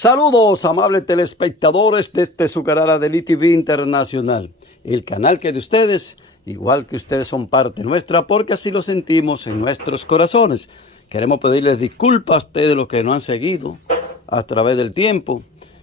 Saludos, amables telespectadores de su canal Adelí TV Internacional, el canal que de ustedes, igual que ustedes, son parte nuestra porque así lo sentimos en nuestros corazones. Queremos pedirles disculpas a ustedes los que no han seguido a través del tiempo,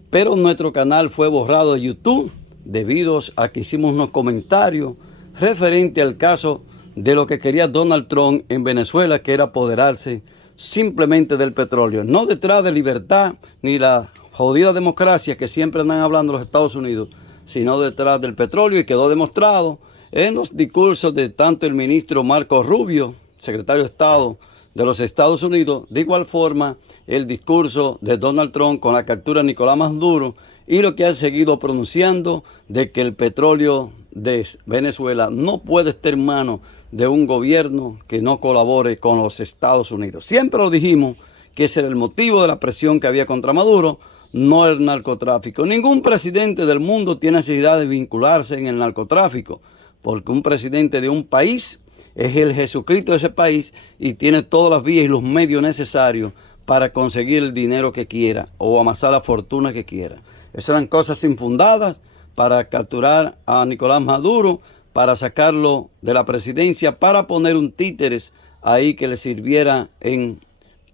pero nuestro canal fue borrado de YouTube debido a que hicimos unos comentarios referente al caso de lo que quería Donald Trump en Venezuela, que era apoderarse simplemente del petróleo, no detrás de libertad ni la jodida democracia que siempre andan hablando los Estados Unidos, sino detrás del petróleo, y quedó demostrado en los discursos de tanto el ministro Marco Rubio, secretario de Estado de los Estados Unidos, de igual forma el discurso de Donald Trump con la captura de Nicolás Maduro y lo que ha seguido pronunciando de que el petróleo de Venezuela no puede estar en manos de un gobierno que no colabore con los Estados Unidos. Siempre lo dijimos que ese era el motivo de la presión que había contra Maduro, no el narcotráfico. Ningún presidente del mundo tiene necesidad de vincularse en el narcotráfico, porque un presidente de un país es el Jesucristo de ese país y tiene todas las vías y los medios necesarios para conseguir el dinero que quiera o amasar la fortuna que quiera. Esas eran cosas infundadas para capturar a Nicolás Maduro, para sacarlo de la presidencia, para poner un títeres ahí que le sirviera en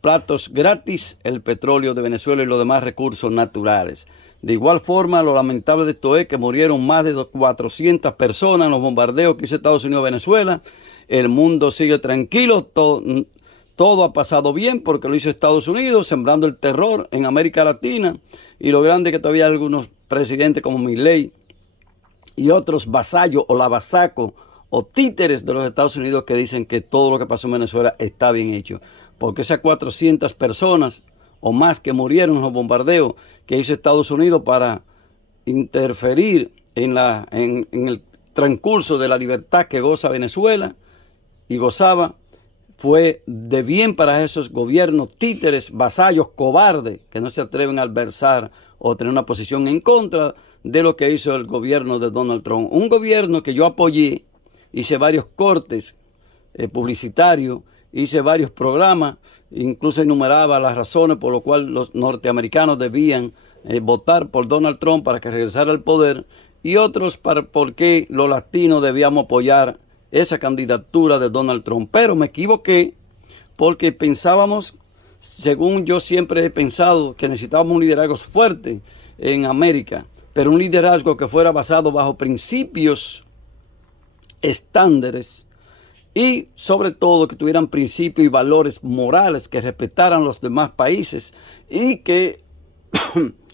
platos gratis el petróleo de Venezuela y los demás recursos naturales. De igual forma, lo lamentable de esto es que murieron más de 400 personas en los bombardeos que hizo Estados Unidos a Venezuela. El mundo sigue tranquilo, todo ha pasado bien porque lo hizo Estados Unidos, sembrando el terror en América Latina. Y lo grande es que todavía hay algunos presidentes como Milei y otros vasallos o lavasacos o títeres de los Estados Unidos que dicen que todo lo que pasó en Venezuela está bien hecho. Porque esas 400 personas o más que murieron en los bombardeos que hizo Estados Unidos para interferir en el transcurso de la libertad que goza Venezuela y gozaba, fue de bien para esos gobiernos títeres, vasallos, cobardes, que no se atreven a adversar o tener una posición en contra de lo que hizo el gobierno de Donald Trump. Un gobierno que yo apoyé, hice varios cortes publicitarios, hice varios programas, incluso enumeraba las razones por las cuales los norteamericanos debían votar por Donald Trump para que regresara al poder, y otros por qué los latinos debíamos apoyar esa candidatura de Donald Trump. Pero me equivoqué porque pensábamos, según yo siempre he pensado, que necesitábamos un liderazgo fuerte en América, pero un liderazgo que fuera basado bajo principios, estándares y sobre todo que tuvieran principios y valores morales que respetaran los demás países y que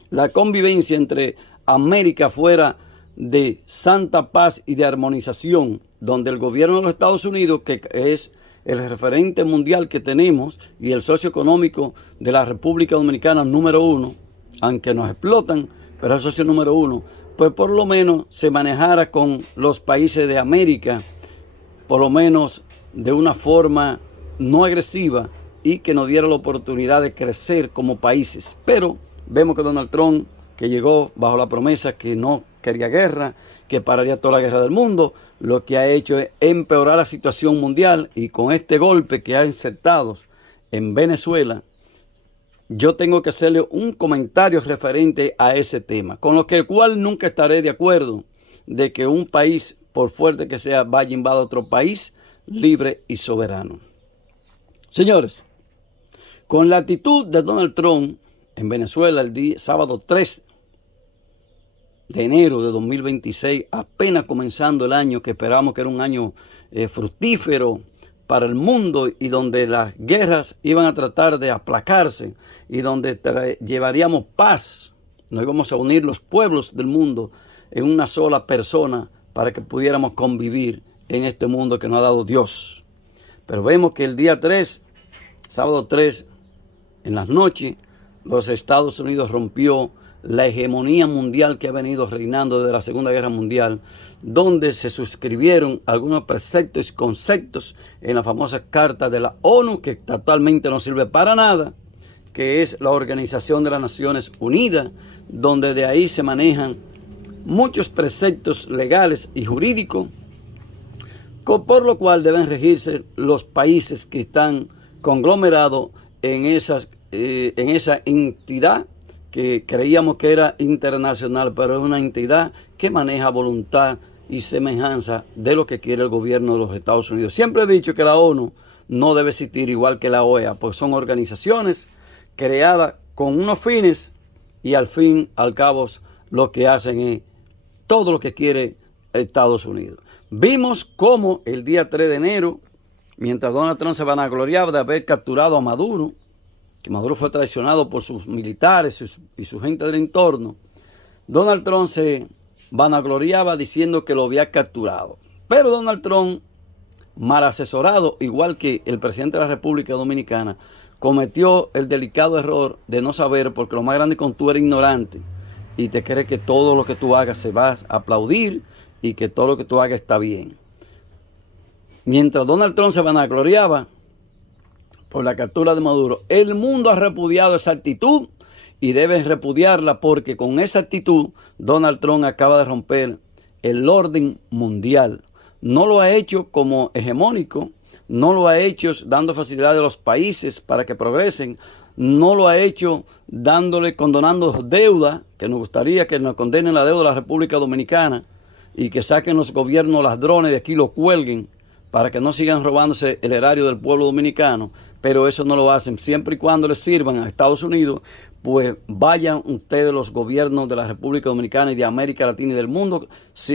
la convivencia entre América fuera de santa paz y de armonización, donde el gobierno de los Estados Unidos, que es el referente mundial que tenemos y el socio económico de la República Dominicana número 1, aunque nos explotan, pero es el socio número 1, pues por lo menos se manejara con los países de América, por lo menos de una forma no agresiva y que nos diera la oportunidad de crecer como países. Pero vemos que Donald Trump, que llegó bajo la promesa que no quería guerra, que pararía toda la guerra del mundo, lo que ha hecho es empeorar la situación mundial, y con este golpe que ha insertado en Venezuela, yo tengo que hacerle un comentario referente a ese tema, con lo que cual nunca estaré de acuerdo de que un país, por fuerte que sea, vaya a invadir otro país libre y soberano. Señores, con la actitud de Donald Trump en Venezuela el sábado 3 de enero de 2026, apenas comenzando el año, que esperábamos que era un año fructífero para el mundo y donde las guerras iban a tratar de aplacarse y donde llevaríamos paz, nos íbamos a unir los pueblos del mundo en una sola persona para que pudiéramos convivir en este mundo que nos ha dado Dios. Pero vemos que el día 3, sábado 3, en las noches, los Estados Unidos rompió la hegemonía mundial que ha venido reinando desde la Segunda Guerra Mundial, donde se suscribieron algunos preceptos y conceptos en la famosa Carta de la ONU, que actualmente no sirve para nada, que es la Organización de las Naciones Unidas, donde de ahí se manejan muchos preceptos legales y jurídicos, por lo cual deben regirse los países que están conglomerados en esa entidad que creíamos que era internacional, pero es una entidad que maneja voluntad y semejanza de lo que quiere el gobierno de los Estados Unidos. Siempre he dicho que la ONU no debe existir igual que la OEA, pues son organizaciones creadas con unos fines y al fin, al cabo, lo que hacen es todo lo que quiere Estados Unidos. Vimos cómo el día 3 de enero, mientras Donald Trump se vanagloriaba de haber capturado a Maduro, que Maduro fue traicionado por sus militares y su gente del entorno, Donald Trump se vanagloriaba diciendo que lo había capturado. Pero Donald Trump, mal asesorado, igual que el presidente de la República Dominicana, cometió el delicado error de no saber, porque lo más grande es cuando tú eres ignorante y te crees que todo lo que tú hagas se va a aplaudir y que todo lo que tú hagas está bien. Mientras Donald Trump se vanagloriaba por la captura de Maduro, el mundo ha repudiado esa actitud y debe repudiarla, porque con esa actitud Donald Trump acaba de romper el orden mundial. No lo ha hecho como hegemónico, no lo ha hecho dando facilidades a los países para que progresen, no lo ha hecho condonando deuda, que nos gustaría que nos condenen la deuda de la República Dominicana y que saquen los gobiernos ladrones de aquí, lo cuelguen para que no sigan robándose el erario del pueblo dominicano, pero eso no lo hacen. Siempre y cuando les sirvan a Estados Unidos, pues vayan ustedes, los gobiernos de la República Dominicana y de América Latina y del mundo.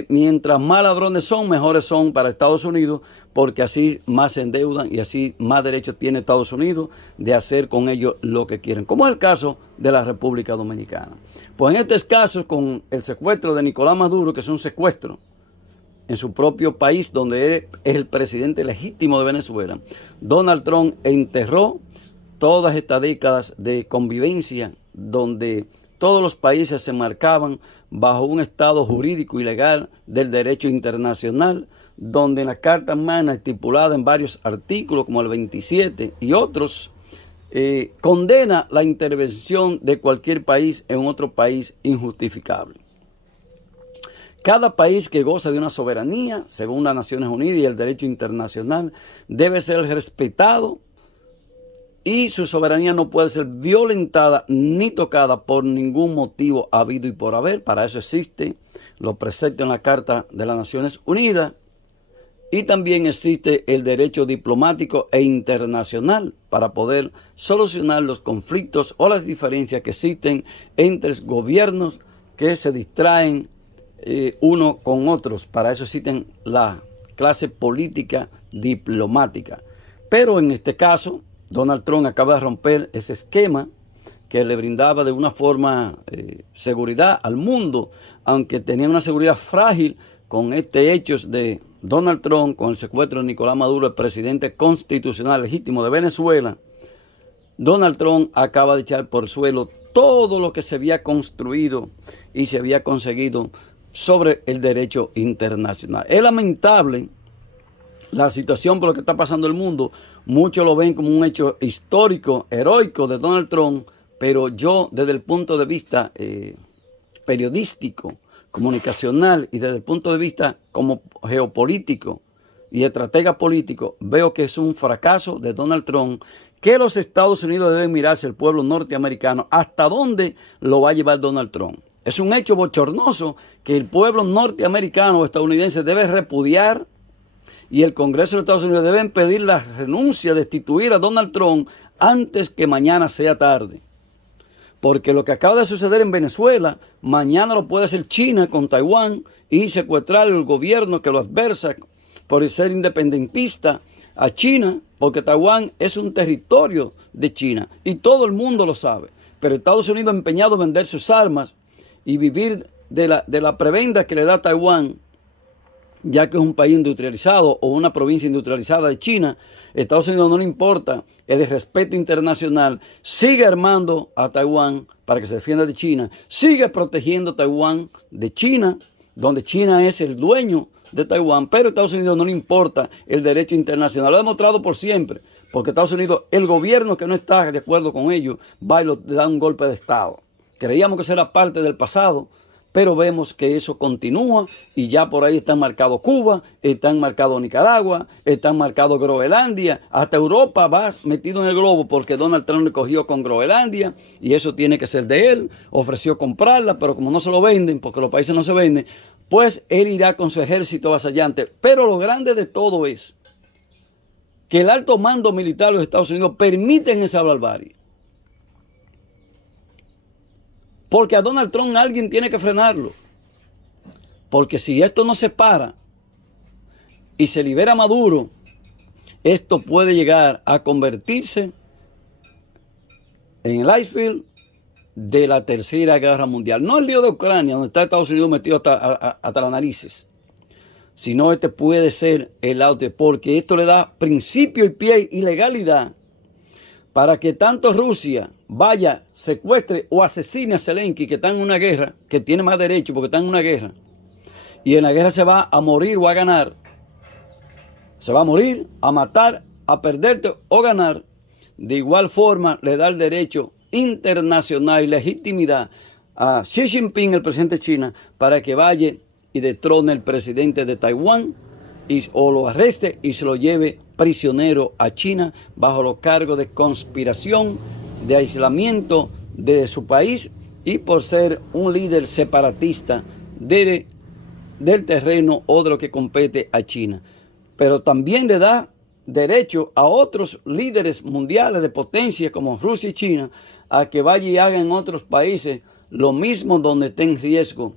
Mientras más ladrones son, mejores son para Estados Unidos, porque así más se endeudan y así más derechos tiene Estados Unidos de hacer con ellos lo que quieren, como es el caso de la República Dominicana. Pues en este caso, con el secuestro de Nicolás Maduro, que es un secuestro en su propio país, donde es el presidente legítimo de Venezuela, Donald Trump enterró todas estas décadas de convivencia donde todos los países se marcaban bajo un estado jurídico y legal del derecho internacional, donde en la Carta Magna, estipulada en varios artículos como el 27 y otros, condena la intervención de cualquier país en otro país injustificable. Cada país que goza de una soberanía, según las Naciones Unidas y el derecho internacional, debe ser respetado y su soberanía no puede ser violentada ni tocada por ningún motivo habido y por haber. Para eso existe los preceptos en la Carta de las Naciones Unidas y también existe el derecho diplomático e internacional para poder solucionar los conflictos o las diferencias que existen entre gobiernos que se distraen uno con otros. Para eso existen la clase política diplomática. Pero en este caso, Donald Trump acaba de romper ese esquema que le brindaba de una forma seguridad al mundo, aunque tenía una seguridad frágil con este hecho de Donald Trump, con el secuestro de Nicolás Maduro, el presidente constitucional legítimo de Venezuela. Donald Trump acaba de echar por suelo todo lo que se había construido y se había conseguido sobre el derecho internacional. Es lamentable la situación por la que está pasando el mundo. Muchos lo ven como un hecho histórico, heroico de Donald Trump, pero yo, desde el punto de vista periodístico, comunicacional y desde el punto de vista como geopolítico y estratega político, veo que es un fracaso de Donald Trump, que los Estados Unidos deben mirarse, el pueblo norteamericano, hasta dónde lo va a llevar Donald Trump. Es un hecho bochornoso que el pueblo norteamericano o estadounidense debe repudiar, y el Congreso de Estados Unidos deben pedir la renuncia, destituir a Donald Trump antes que mañana sea tarde. Porque lo que acaba de suceder en Venezuela, mañana lo puede hacer China con Taiwán y secuestrar el gobierno que lo adversa por ser independentista a China, porque Taiwán es un territorio de China y todo el mundo lo sabe. Pero Estados Unidos ha empeñado en vender sus armas y vivir de la prebenda que le da Taiwán, ya que es un país industrializado o una provincia industrializada de China. Estados Unidos no le importa el respeto internacional, sigue armando a Taiwán para que se defienda de China, sigue protegiendo Taiwán de China, donde China es el dueño de Taiwán, pero a Estados Unidos no le importa el derecho internacional. Lo ha demostrado por siempre, porque Estados Unidos, el gobierno que no está de acuerdo con ellos, va y le da un golpe de Estado. Creíamos que eso era parte del pasado, Pero vemos que eso continúa y ya por ahí están marcados Cuba, están marcados Nicaragua, están marcados Groenlandia, hasta Europa va metido en el globo porque Donald Trump le cogió con Groenlandia y eso tiene que ser de él, ofreció comprarla, pero como no se lo venden, porque los países no se venden, pues él irá con su ejército avasallante. Pero lo grande de todo es que el alto mando militar de los Estados Unidos permiten esa barbarie. Porque a Donald Trump alguien tiene que frenarlo. Porque si esto no se para y se libera Maduro, esto puede llegar a convertirse en el icefield de la Tercera Guerra Mundial. No el lío de Ucrania, donde está Estados Unidos metido hasta las narices, sino este puede ser el auto, porque esto le da principio y pie y legalidad para que tanto Rusia vaya, secuestre o asesine a Zelensky, que está en una guerra, que tiene más derecho porque está en una guerra, y en la guerra se va a morir o a ganar, se va a morir, a matar, a perderte o ganar. De igual forma le da el derecho internacional y legitimidad a Xi Jinping, el presidente de China, para que vaya y detrone el presidente de Taiwán o lo arreste y se lo lleve prisionero a China bajo los cargos de conspiración, de aislamiento de su país y por ser un líder separatista del terreno o de lo que compete a China. Pero también le da derecho a otros líderes mundiales de potencia como Rusia y China a que vaya y hagan en otros países lo mismo donde esté en riesgo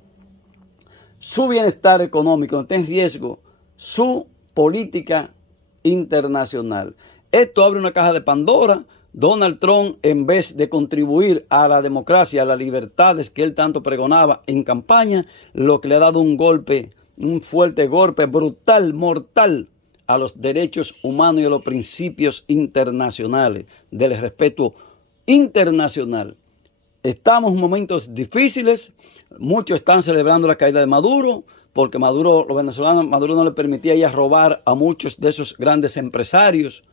su bienestar económico, donde esté en riesgo su política internacional. Esto abre una caja de Pandora. Donald Trump, en vez de contribuir a la democracia, a las libertades que él tanto pregonaba en campaña, lo que le ha dado un golpe, un fuerte golpe brutal, mortal a los derechos humanos y a los principios internacionales, del respeto internacional. Estamos en momentos difíciles, muchos están celebrando la caída de Maduro, porque Maduro no le permitía ya robar a muchos de esos grandes empresarios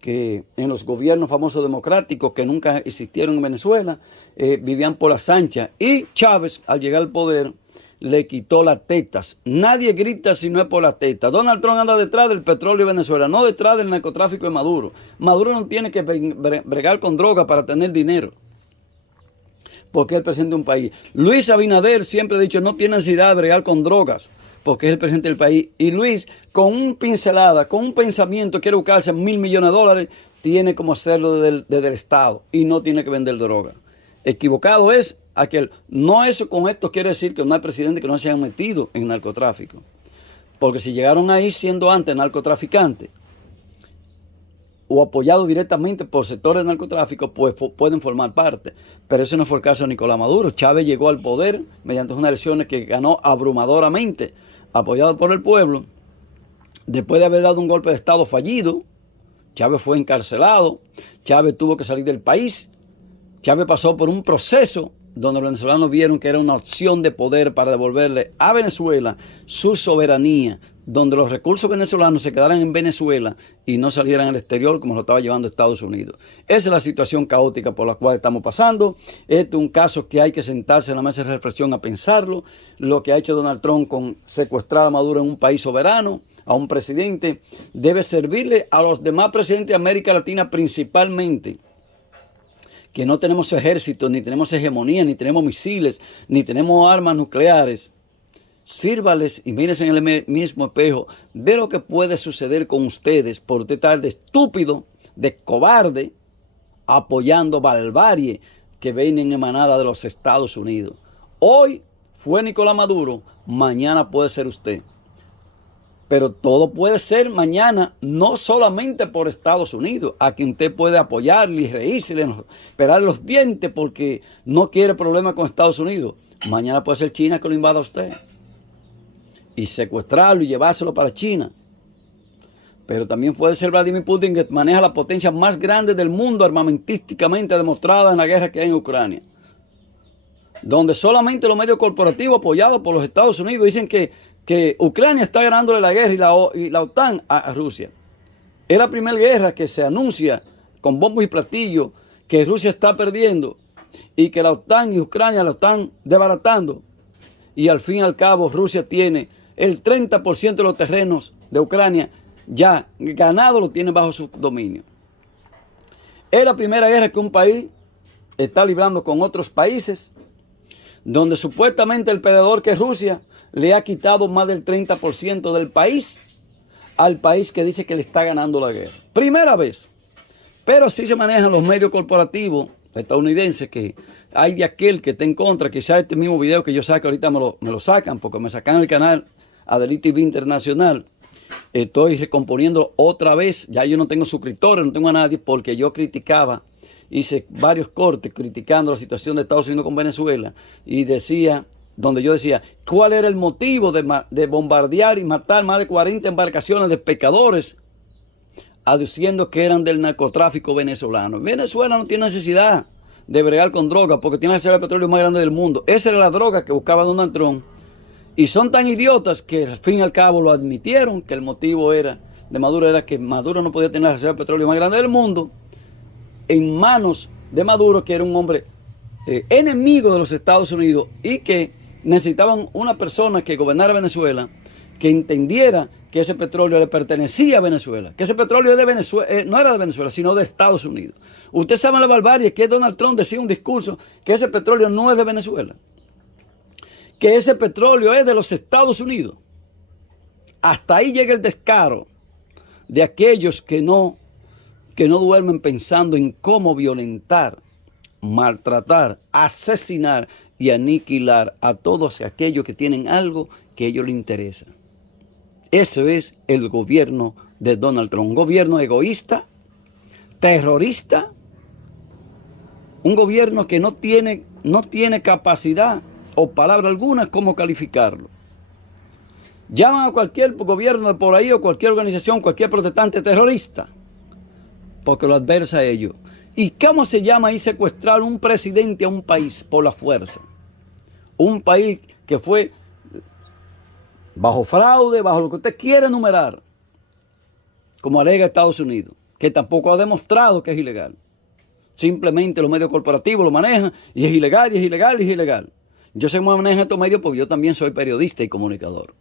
que en los gobiernos famosos democráticos que nunca existieron en Venezuela, vivían por las anchas. Y Chávez, al llegar al poder, le quitó las tetas. Nadie grita si no es por las tetas. Donald Trump anda detrás del petróleo de Venezuela, no detrás del narcotráfico de Maduro. Maduro no tiene que bregar con droga para tener dinero, porque es el presidente de un país. Luis Abinader siempre ha dicho no tiene necesidad de bregar con drogas, porque es el presidente del país. Y Luis, con un pincelada, con un pensamiento, quiere buscarse $1.000 millones, tiene como hacerlo desde el Estado y no tiene que vender droga. Equivocado es aquel. No eso con esto quiere decir que no hay presidente que no se haya metido en narcotráfico. Porque si llegaron ahí siendo antes narcotraficantes o apoyados directamente por sectores de narcotráfico, pues pueden formar parte. Pero ese no fue el caso de Nicolás Maduro. Chávez llegó al poder mediante unas elecciones que ganó abrumadoramente, apoyado por el pueblo. Después de haber dado un golpe de Estado fallido, Chávez fue encarcelado, Chávez tuvo que salir del país, Chávez pasó por un proceso donde los venezolanos vieron que era una opción de poder para devolverle a Venezuela su soberanía, donde los recursos venezolanos se quedaran en Venezuela y no salieran al exterior como lo estaba llevando Estados Unidos. Esa es la situación caótica por la cual estamos pasando. Este es un caso que hay que sentarse en la mesa de reflexión a pensarlo. Lo que ha hecho Donald Trump con secuestrar a Maduro en un país soberano, a un presidente, debe servirle a los demás presidentes de América Latina principalmente, que no tenemos ejército, ni tenemos hegemonía, ni tenemos misiles, ni tenemos armas nucleares. Sírvales y mírense en el mismo espejo de lo que puede suceder con ustedes por usted estar de estúpido, de cobarde, apoyando barbarie que vienen emanada de los Estados Unidos. Hoy fue Nicolás Maduro, mañana puede ser usted. Pero todo puede ser mañana, no solamente por Estados Unidos, a quien usted puede apoyarle y reírse, esperar los dientes porque no quiere problemas con Estados Unidos. Mañana puede ser China que lo invada a usted y secuestrarlo y llevárselo para China. Pero también puede ser Vladimir Putin, que maneja la potencia más grande del mundo armamentísticamente demostrada en la guerra que hay en Ucrania, donde solamente los medios corporativos apoyados por los Estados Unidos dicen que Ucrania está ganándole la guerra y la OTAN a Rusia. Es la primera guerra que se anuncia con bombos y platillos que Rusia está perdiendo y que la OTAN y Ucrania lo están desbaratando. y al fin y al cabo Rusia tiene el 30% de los terrenos de Ucrania ya ganado, lo tiene bajo su dominio. Es la primera guerra que un país está librando con otros países, donde supuestamente el perdedor, que es Rusia, le ha quitado más del 30% del país al país que dice que le está ganando la guerra. Primera vez. Pero así se manejan los medios corporativos estadounidenses, que hay de aquel que está en contra. Quizás este mismo video que yo saco ahorita me lo sacan, porque me sacan el canal Adelit TV Internacional. Estoy recomponiendo otra vez. Ya yo no tengo suscriptores, no tengo a nadie, porque yo criticaba, hice varios cortes criticando la situación de Estados Unidos con Venezuela, y decía, donde yo decía, ¿cuál era el motivo de bombardear y matar más de 40 embarcaciones de pescadores, aduciendo que eran del narcotráfico venezolano? Venezuela no tiene necesidad de bregar con droga, porque tiene la reserva de petróleo más grande del mundo. Esa era la droga que buscaba Donald Trump. Y son tan idiotas que al fin y al cabo lo admitieron, que el motivo de Maduro era que Maduro no podía tener la reserva de petróleo más grande del mundo en manos de Maduro, que era un hombre enemigo de los Estados Unidos, y que necesitaban una persona que gobernara Venezuela, que entendiera que ese petróleo le pertenecía a Venezuela, que ese petróleo es de Venezuela, no era de Venezuela, sino de Estados Unidos. Usted sabe la barbarie que Donald Trump decía un discurso que ese petróleo no es de Venezuela, que ese petróleo es de los Estados Unidos. Hasta ahí llega el descaro de aquellos que no duermen pensando en cómo violentar, maltratar, asesinar y aniquilar a todos aquellos que tienen algo que a ellos les interesa. Eso es el gobierno de Donald Trump. Un gobierno egoísta, terrorista, un gobierno que no tiene capacidad o palabra alguna cómo calificarlo. Llaman a cualquier gobierno de por ahí, o cualquier organización, cualquier protestante, terrorista, porque lo adversa a ellos. ¿Y cómo se llama ahí secuestrar un presidente a un país por la fuerza? Un país que fue bajo fraude, bajo lo que usted quiere enumerar, como alega Estados Unidos, que tampoco ha demostrado que es ilegal. Simplemente los medios corporativos lo manejan y es ilegal, y es ilegal, y es ilegal. Yo sé cómo manejan estos medios porque yo también soy periodista y comunicador.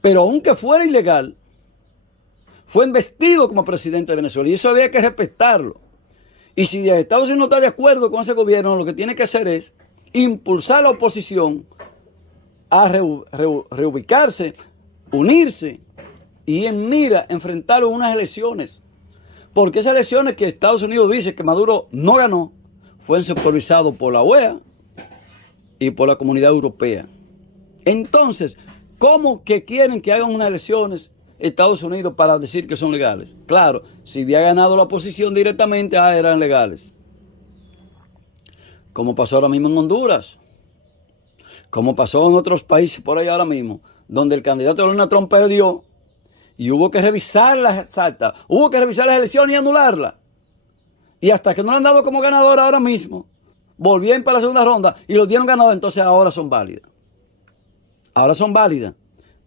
Pero aunque fuera ilegal, fue investido como presidente de Venezuela, y eso había que respetarlo. Y si Estados Unidos no está de acuerdo con ese gobierno, lo que tiene que hacer es impulsar a la oposición a reubicarse, unirse y en mira enfrentar unas elecciones. Porque esas elecciones que Estados Unidos dice que Maduro no ganó, fueron supervisadas por la OEA y por la Comunidad Europea. Entonces, ¿cómo que quieren que hagan unas elecciones Estados Unidos para decir que son legales? Claro, si había ganado la oposición directamente, eran legales. Como pasó ahora mismo en Honduras, como pasó en otros países por ahí ahora mismo, donde el candidato de Donald Trump perdió y hubo que revisar las actas, hubo que revisar las elecciones y anularlas. Y hasta que no lo han dado como ganador ahora mismo, volvieron para la segunda ronda y los dieron ganador, entonces ahora son válidas. Ahora son válidas,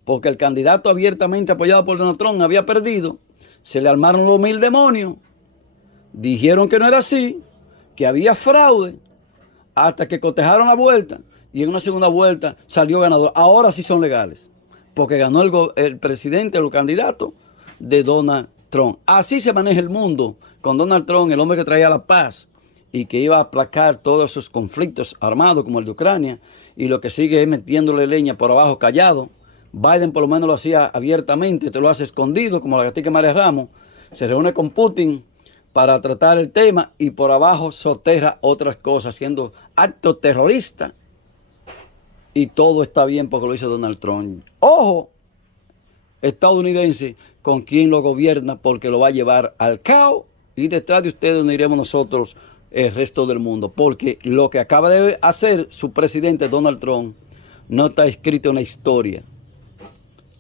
porque el candidato abiertamente apoyado por Donald Trump había perdido, se le armaron los mil demonios, dijeron que no era así, que había fraude, hasta que cotejaron la vuelta y en una segunda vuelta salió ganador. Ahora sí son legales, porque ganó el presidente, el candidato de Donald Trump. Así se maneja el mundo con Donald Trump, el hombre que traía la paz y que iba a aplacar todos esos conflictos armados como el de Ucrania, y lo que sigue es metiéndole leña por abajo callado. Biden por lo menos lo hacía abiertamente, te lo hace escondido, como la gatica María Ramos. Se reúne con Putin para tratar el tema y por abajo soterra otras cosas, haciendo actos terroristas. Y todo está bien porque lo hizo Donald Trump. Ojo, estadounidense, con quien lo gobierna, porque lo va a llevar al caos, y detrás de ustedes nos iremos nosotros, el resto del mundo. Porque lo que acaba de hacer su presidente Donald Trump no está escrito en la historia.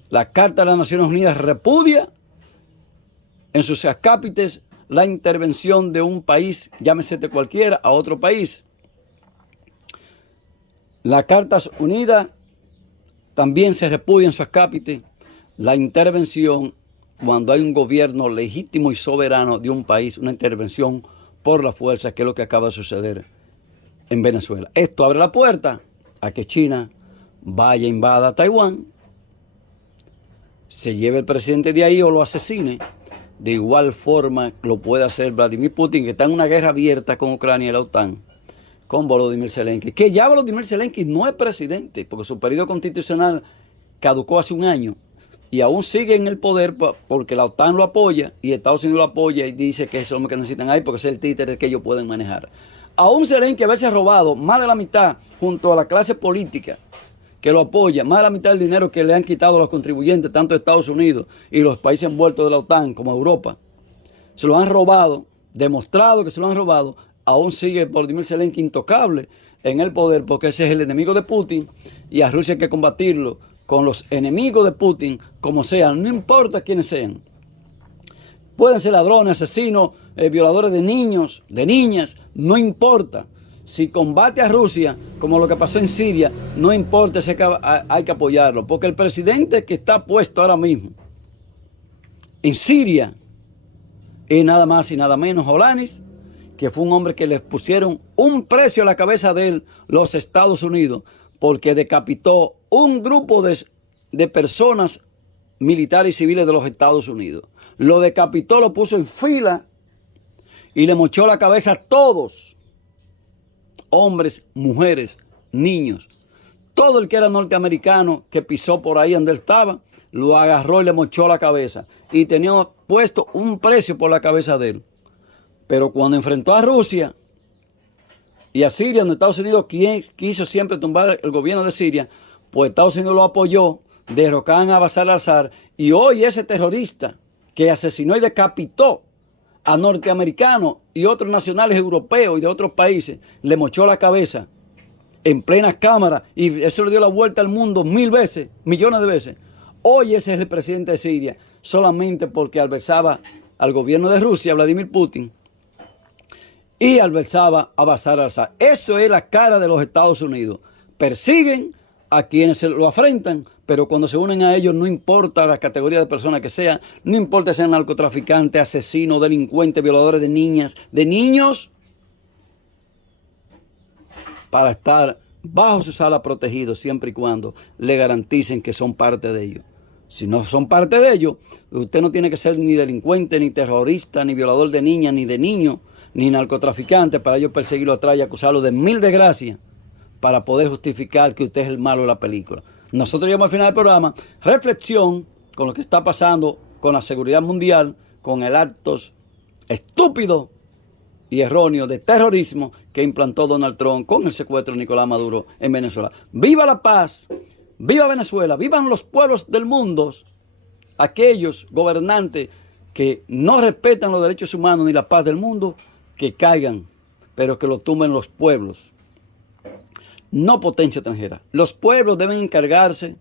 La Carta de las Naciones Unidas repudia en sus acápites la intervención de un país, llámese de cualquiera, a otro país. La Carta Unida también se repudia en su acápite la intervención cuando hay un gobierno legítimo y soberano de un país, una intervención por la fuerza, que es lo que acaba de suceder en Venezuela. Esto abre la puerta a que China vaya a invada Taiwán, se lleve el presidente de ahí o lo asesine. De igual forma lo puede hacer Vladimir Putin, que está en una guerra abierta con Ucrania y la OTAN, con Volodymyr Zelensky, que ya Volodymyr Zelensky no es presidente, porque su periodo constitucional caducó hace un año y aún sigue en el poder porque la OTAN lo apoya y Estados Unidos lo apoya y dice que es lo que necesitan ahí porque es el títere que ellos pueden manejar. Aún Zelensky haberse robado más de la mitad junto a la clase política que lo apoya, más de la mitad del dinero que le han quitado a los contribuyentes, tanto de Estados Unidos y los países envueltos de la OTAN como Europa, se lo han robado, demostrado que se lo han robado. Aún sigue Volodymyr Zelensky intocable en el poder porque ese es el enemigo de Putin y a Rusia hay que combatirlo con los enemigos de Putin, como sean, no importa quiénes sean. Pueden ser ladrones, asesinos, violadores de niños, de niñas, no importa. Si combate a Rusia, como lo que pasó en Siria, no importa, hay que apoyarlo. Porque el presidente que está puesto ahora mismo en Siria es nada más y nada menos Gholanis, que fue un hombre que les pusieron un precio a la cabeza de él, los Estados Unidos, porque decapitó un grupo de personas militares y civiles de los Estados Unidos. Lo decapitó, lo puso en fila y le mochó la cabeza a todos. Hombres, mujeres, niños. Todo el que era norteamericano que pisó por ahí donde él estaba, lo agarró y le mochó la cabeza. Y tenía puesto un precio por la cabeza de él. Pero cuando enfrentó a Rusia y a Siria, donde Estados Unidos quiso siempre tumbar el gobierno de Siria, pues Estados Unidos lo apoyó, derrocaron a Bashar al-Assad, y hoy ese terrorista que asesinó y decapitó a norteamericanos y otros nacionales europeos y de otros países, le mochó la cabeza en plenas cámaras, y eso le dio la vuelta al mundo 1000 veces, millones de veces. Hoy ese es el presidente de Siria, solamente porque adversaba al gobierno de Rusia, Vladimir Putin, y adversaba a Bashar al-Assad. Eso es la cara de los Estados Unidos. Persiguen a quienes lo afrentan, pero cuando se unen a ellos, no importa la categoría de persona que sea, no importa si sean narcotraficantes, asesinos, delincuentes, violadores de niñas, de niños, para estar bajo sus alas protegidos siempre y cuando le garanticen que son parte de ellos. Si no son parte de ellos, usted no tiene que ser ni delincuente, ni terrorista, ni violador de niñas, ni de niños, ni narcotraficante para ellos perseguirlo atrás y acusarlo de 1000 desgracias para poder justificar que usted es el malo de la película. Nosotros llegamos al final del programa. Reflexión con lo que está pasando con la seguridad mundial, con el actos estúpido y erróneo de terrorismo que implantó Donald Trump con el secuestro de Nicolás Maduro en Venezuela. ¡Viva la paz! ¡Viva Venezuela! ¡Vivan los pueblos del mundo! Aquellos gobernantes que no respetan los derechos humanos ni la paz del mundo, que caigan, pero que lo tumben los pueblos, no potencia extranjera. Los pueblos deben encargarse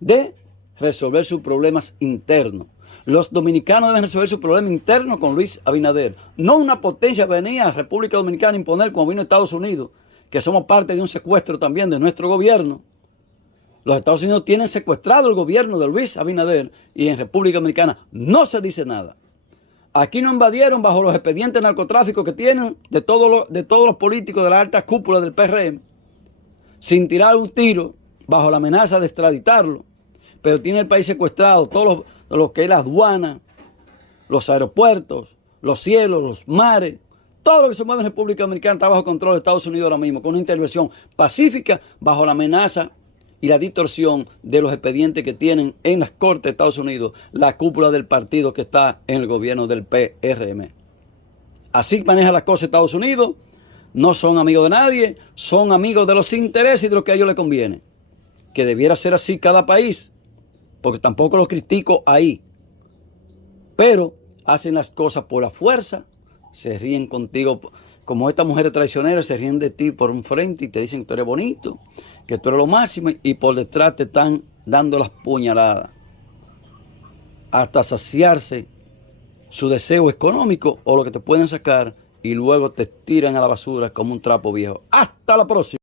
de resolver sus problemas internos. Los dominicanos deben resolver su problema interno con Luis Abinader. No una potencia venía a República Dominicana a imponer como vino Estados Unidos, que somos parte de un secuestro también de nuestro gobierno. Los Estados Unidos tienen secuestrado el gobierno de Luis Abinader y en República Dominicana no se dice nada. Aquí no invadieron bajo los expedientes de narcotráfico que tienen de todos los políticos de la alta cúpula del PRM, sin tirar un tiro, bajo la amenaza de extraditarlo. Pero tiene el país secuestrado, todo lo que es la aduana, los aeropuertos, los cielos, los mares, todo lo que se mueve en República Dominicana está bajo control de Estados Unidos ahora mismo, con una intervención pacífica bajo la amenaza y la distorsión de los expedientes que tienen en las cortes de Estados Unidos, la cúpula del partido que está en el gobierno del PRM. Así maneja las cosas Estados Unidos. No son amigos de nadie, son amigos de los intereses y de lo que a ellos les conviene. Que debiera ser así cada país, porque tampoco los critico ahí. Pero hacen las cosas por la fuerza, se ríen contigo, como estas mujeres traicioneras se ríen de ti por un frente y te dicen que tú eres bonito, que tú eres lo máximo, y por detrás te están dando las puñaladas hasta saciarse su deseo económico o lo que te pueden sacar, y luego te tiran a la basura como un trapo viejo. Hasta la próxima.